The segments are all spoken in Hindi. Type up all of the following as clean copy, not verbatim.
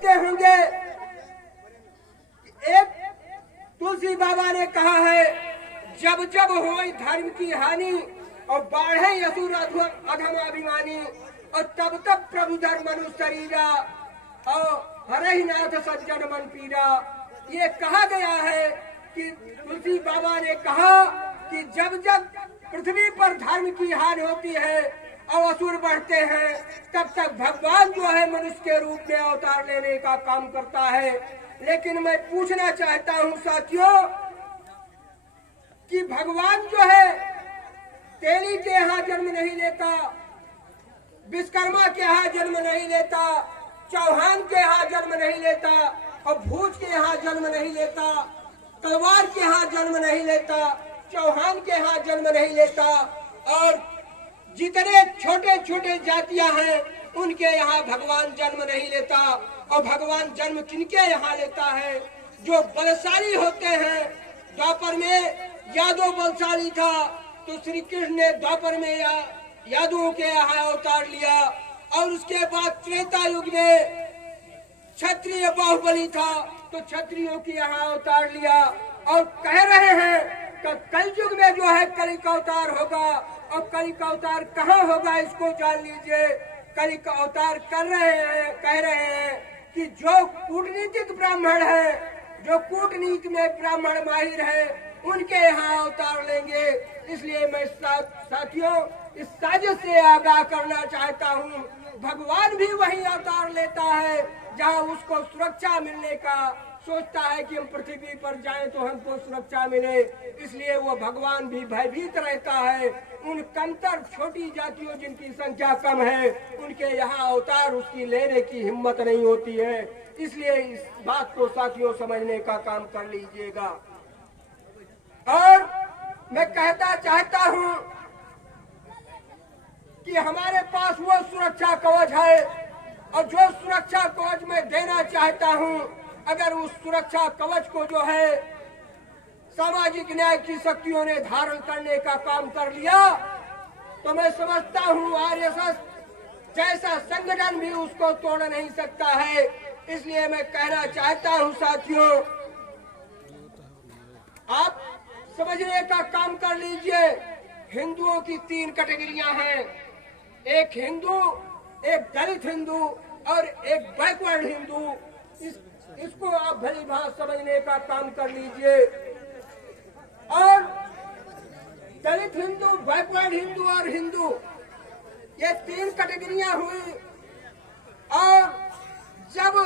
देखते होंगे एक तुलसी बाबा ने कहा है, जब जब होई धर्म की हानि और बाढ़े असुर अधम अभिमानी, और तब तब प्रभु धर्म मनु शरीरा और हरे नाथ सज्जन मन पीरा। ये कहा गया है कि तुलसी बाबा ने कहा कि जब जब पृथ्वी पर धर्म की हानि होती है और असुर बढ़ते हैं, तब तक भगवान जो है मनुष्य के रूप में अवतार लेने का काम करता है। लेकिन मैं पूछना चाहता हूँ साथियों कि भगवान जो है तेली के यहाँ जन्म नहीं लेता, विश्वकर्मा के यहाँ जन्म नहीं लेता, चौहान के यहाँ जन्म नहीं लेता, और भूज के यहाँ जन्म नहीं लेता, तलवार के यहाँ जन्म नहीं लेता, चौहान के यहाँ जन्म नहीं लेता, और जितने छोटे छोटे जातियां हैं उनके यहाँ भगवान जन्म नहीं लेता। और भगवान जन्म किनके यहाँ लेता है? जो बलशाली होते हैं। द्वापर में यादव बलशाली था, तो श्री कृष्ण ने द्वापर में यादवों के यहाँ अवतार लिया, और उसके बाद त्रेता युग में क्षत्रिय बाहुबली था, तो क्षत्रियों के यहाँ अवतार लिया। और कह रहे हैं कि कलयुग में जो है कली का अवतार होगा, और कली का अवतार कहाँ होगा इसको जान लीजिए। कली का अवतार कर रहे हैं, कह रहे हैं कि जो कूटनीतिक ब्राह्मण है, जो कूटनीति में ब्राह्मण माहिर है, उनके यहाँ अवतार लेंगे। इसलिए मैं साथियों इस साजिश से आगाह करना चाहता हूँ, भगवान भी वही अवतार लेता है जहाँ उसको सुरक्षा मिलने का सोचता है कि हम पृथ्वी पर जाएं तो हमको सुरक्षा मिले। इसलिए वो भगवान भी भयभीत रहता है। उन कमतर छोटी जातियों जिनकी संख्या कम है, उनके यहाँ अवतार उसकी लेने की हिम्मत नहीं होती है। इसलिए इस बात को साथियों समझने का काम कर लीजिएगा। और मैं कहता चाहता हूँ कि हमारे पास वो सुरक्षा कवच है, और जो सुरक्षा कवच मैं देना चाहता हूँ, अगर उस सुरक्षा कवच को जो है सामाजिक न्याय की शक्तियों ने धारण करने का काम कर लिया, तो मैं समझता हूँ आरएसएस जैसा संगठन भी उसको तोड़ नहीं सकता है। इसलिए मैं कहना चाहता हूँ साथियों, आप समझने का काम कर लीजिए। हिंदुओं की 3 कैटेगरियां हैं, एक हिंदू, एक दलित हिंदू और एक बैकवर्ड हिंदू। इसको आप भली भांति समझने का काम कर लीजिए। और दलित हिंदू, बैकवर्ड हिंदू और हिंदू, ये 3 कैटेगरियां हुई। और जब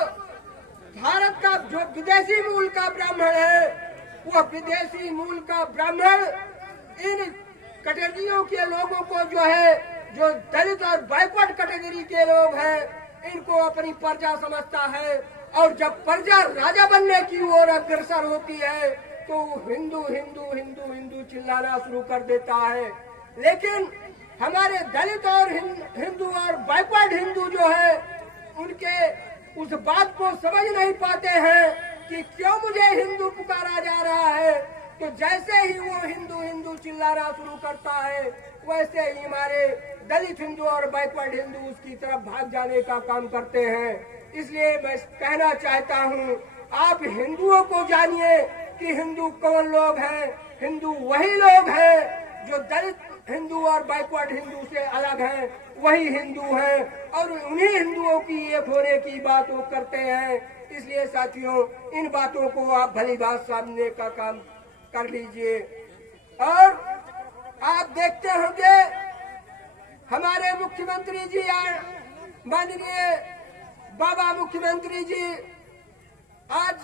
भारत का जो विदेशी मूल का ब्राह्मण है, वह विदेशी मूल का ब्राह्मण इन कैटेगरियों के लोगों को जो है, जो दलित और बैकवर्ड कैटेगरी के लोग हैं, इनको अपनी प्रजा समझता है। और जब प्रजा राजा बनने की ओर अग्रसर होती है, तो हिंदू हिंदू हिंदू हिंदू चिल्लाना शुरू कर देता है। लेकिन हमारे दलित और हिंदू और बैकवर्ड हिंदू जो है, उनके उस बात को समझ नहीं पाते हैं कि क्यों मुझे हिंदू पुकारा जा रहा है। तो जैसे ही वो हिंदू हिंदू चिल्लाना शुरू करता है, वैसे ही हमारे दलित हिंदू और बैकवर्ड हिंदू उसकी तरफ भाग जाने का काम करते हैं। इसलिए मैं कहना चाहता हूँ, आप हिंदुओं को जानिए कि हिंदू कौन लोग हैं। हिंदू वही लोग हैं जो दलित हिंदू और बैकवर्ड हिंदू से अलग हैं, वही हिंदू हैं, और उन्हीं हिंदुओं की एक होने की बात वो करते हैं। इसलिए साथियों इन बातों को आप भली बात समझने का काम कर लीजिए। और आप देखते होंगे हमारे मुख्यमंत्री जी, माननीय बाबा मुख्यमंत्री जी आज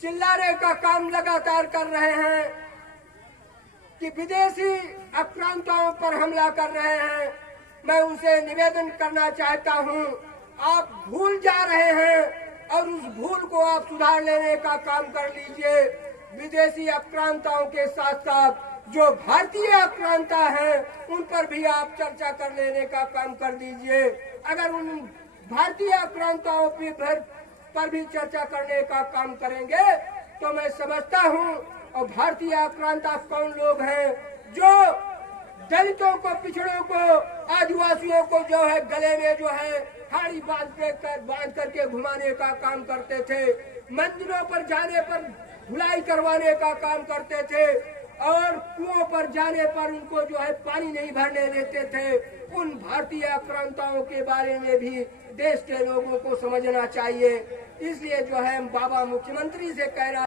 चिल्लाने का काम लगातार कर रहे हैं कि विदेशी आक्रांताओं पर हमला कर रहे हैं। मैं उनसे निवेदन करना चाहता हूं, आप भूल जा रहे हैं और उस भूल को आप सुधार लेने का काम कर लीजिए। विदेशी आक्रांताओं के साथ साथ जो भारतीय आक्रांता हैं, उन पर भी आप चर्चा कर लेने का काम कर दीजिए। अगर उन भारतीय आक्रांताओं पर भी चर्चा करने का काम करेंगे, तो मैं समझता हूं, और भारतीय आक्रांता कौन लोग हैं जो दलितों को, पिछड़ों को, आदिवासियों को जो है गले में जो है खाड़ी बांध करके घुमाने का काम करते थे, मंदिरों पर जाने पर धुलाई करवाने का काम करते थे और कुओं पर जाने पर उनको जो है पानी नहीं भरने देते थे। उन भारतीय आक्रांताओं के बारे में भी देश के लोगों को समझना चाहिए। इसलिए जो है बाबा मुख्यमंत्री से कह रहा